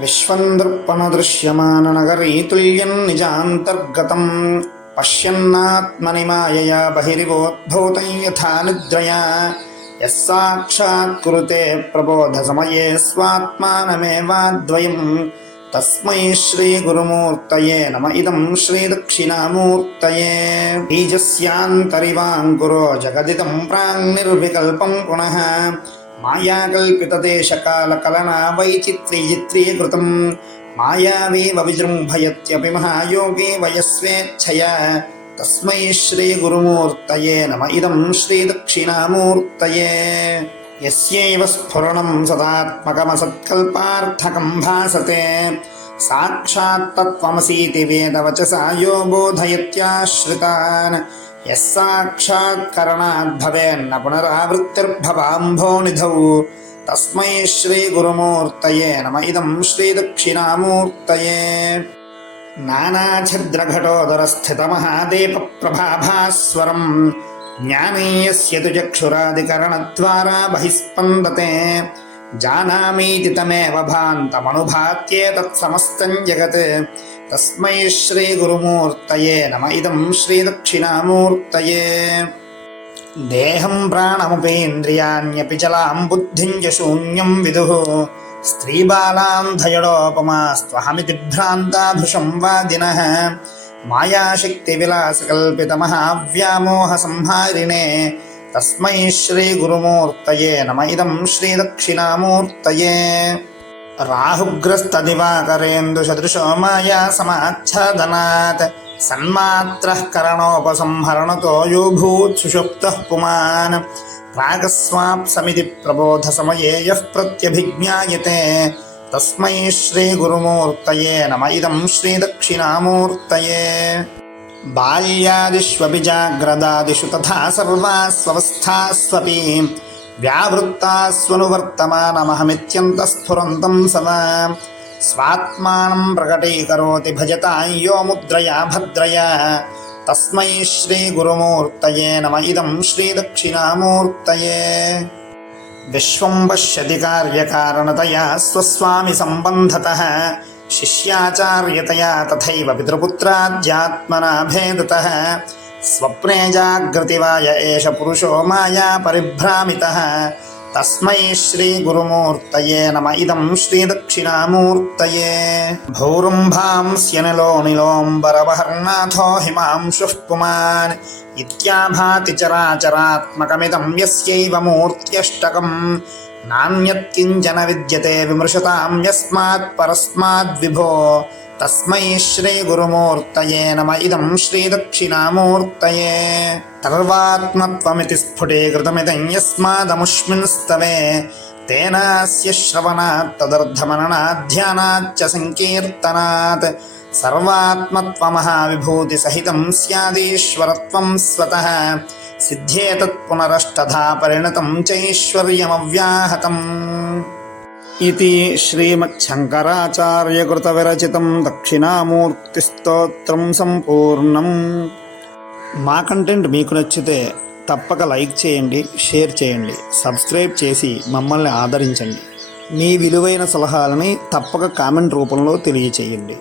विश्वन्दर्पणदृश्यमाननगरीतुल्यं निजान्तर्गतं पश्यन्नात्मनि मायया बहिरिवोद्भूतं यथा निद्रया यः साक्षात् कुरुते प्रबोधसमये स्वात्मानमेवाद्वयं तस्मै श्रीगुरुमूर्तये नम इदं श्रीदक्षिणामूर्तये। बीजस्यान्तरिवाङ्कुरो जगदिदं प्राङ्निर्विकल्पं पुनः मायाकल्पितदेशकालकलना वैचित्र्यचित्रीकृतं मायावीव विजृम्भयत्यपि महायोगी वयस्वेच्छया तस्मै श्रीगुरुमूर्तये नम इदं श्रीदक्षिणामूर्तये। यस्यैव स्फुरणं सदात्मकमसत्कल्पार्थकं भासते साक्षात् तत्त्वमसीति वेदवचसा यो बोधयत्याश्रितान् यः साक्षात्करणाद्भवेन्न पुनरावृत्तिर्भवाम्भोनिधौ तस्मै श्रीगुरुमूर्तये नम इदं श्रीदक्षिणामूर्तये। नानाच्छिद्रघटोदरस्थितमहादीपप्रभाभास्वरं ज्ञानीयस्य तु चक्षुरादिकरणद्वारा बहिस्पन्दते जानामीति तमेव भान्तमनुभात्येतत्समस्तं जगत् तस्मै श्रीगुरुमूर्तये नम इदं श्रीदक्षिणामूर्तये। देहं प्राणमुपेन्द्रियाण्यपि चलां बुद्धिं च शून्यं विदुः स्त्रीबालान्धयडोपमास्त्वहमिति भ्रान्ताभृशं वादिनः मायाशक्तिविलासकल्पितमहाव्यामोहसंहारिणे तस्मै श्रीगुरुमूर्तये नम इदं श्रीदक्षिणामूर्तये। राहुग्रस्तदिवाकरेन्दुसदृशो माया समाच्छादनात् सन्मात्रः करणोपसंहरणतो योऽभूत् सुषुप्तः पुमान् प्रागस्वाप्समिति प्रबोधसमये यः प्रत्यभिज्ञायते तस्मै श्रीगुरुमूर्तये नम इदं श्रीदक्षिणामूर्तये। बाल्यादिष्वपि जाग्रदादिषु तथा सर्वास्वस्थास्वपि व्यावृत्तास्वनुवर्तमानमहमित्यन्तस्फुरन्तं सदा स्वात्मानं प्रकटीकरोति भजतां यो मुद्रया भद्रया तस्मै श्रीगुरुमूर्तये नम इदं श्रीदक्षिणामूर्तये। विश्वं पश्यति कार्यकारणतया स्वस्वामि सम्बन्धतः शिष्याचार्यतया तथैव पितृपुत्राध्यात्मना भेदतः स्वप्ने जागृति वा य एष पुरुषो माया परिभ्रामितः तस्मै श्रीगुरुमूर्तये नम इदं श्रीदक्षिणामूर्तये। भूरुम्भांस्यनिलो निलोऽम्बरवहर्नाथो हिमांशुः पुमान् इत्याभाति चराचरात्मकमिदं यस्यैव मूर्त्यष्टकं नान्यत्किञ्चन विद्यते विमृशतां यस्मात् परस्माद्विभो तस्मै श्रीगुरुमूर्तये नम इदं श्रीदक्षिणामूर्तये। सर्वात्मत्वमिति स्फुटीकृतमिदं यस्मादमुष्मिंस्तवे तेनास्य श्रवणात् तदर्थमननाध्यानाच्च सङ्कीर्तनात् सर्वात्मत्वमहाविभूतिसहितं स्यादीश्वरत्वं स्वतः सिद्ध्येतत्पुनरष्टधा परिणतं चैश्वर्यमव्याहतम् इति श्रीमच्छङ्कराचार्यकृतविरचितं दक्षिणामूर्तिस्तोत्रं సంపూర్ణం। మా కంటెంట్ మీకు నచ్చితే తప్పక లైక్ చేయండి, షేర్ చేయండి, సబ్స్క్రైబ్ చేసి మమ్మల్ని ఆదరించండి. మీ విలువైన సలహాలని తప్పక కామెంట్ రూపంలో తెలియచేయండి.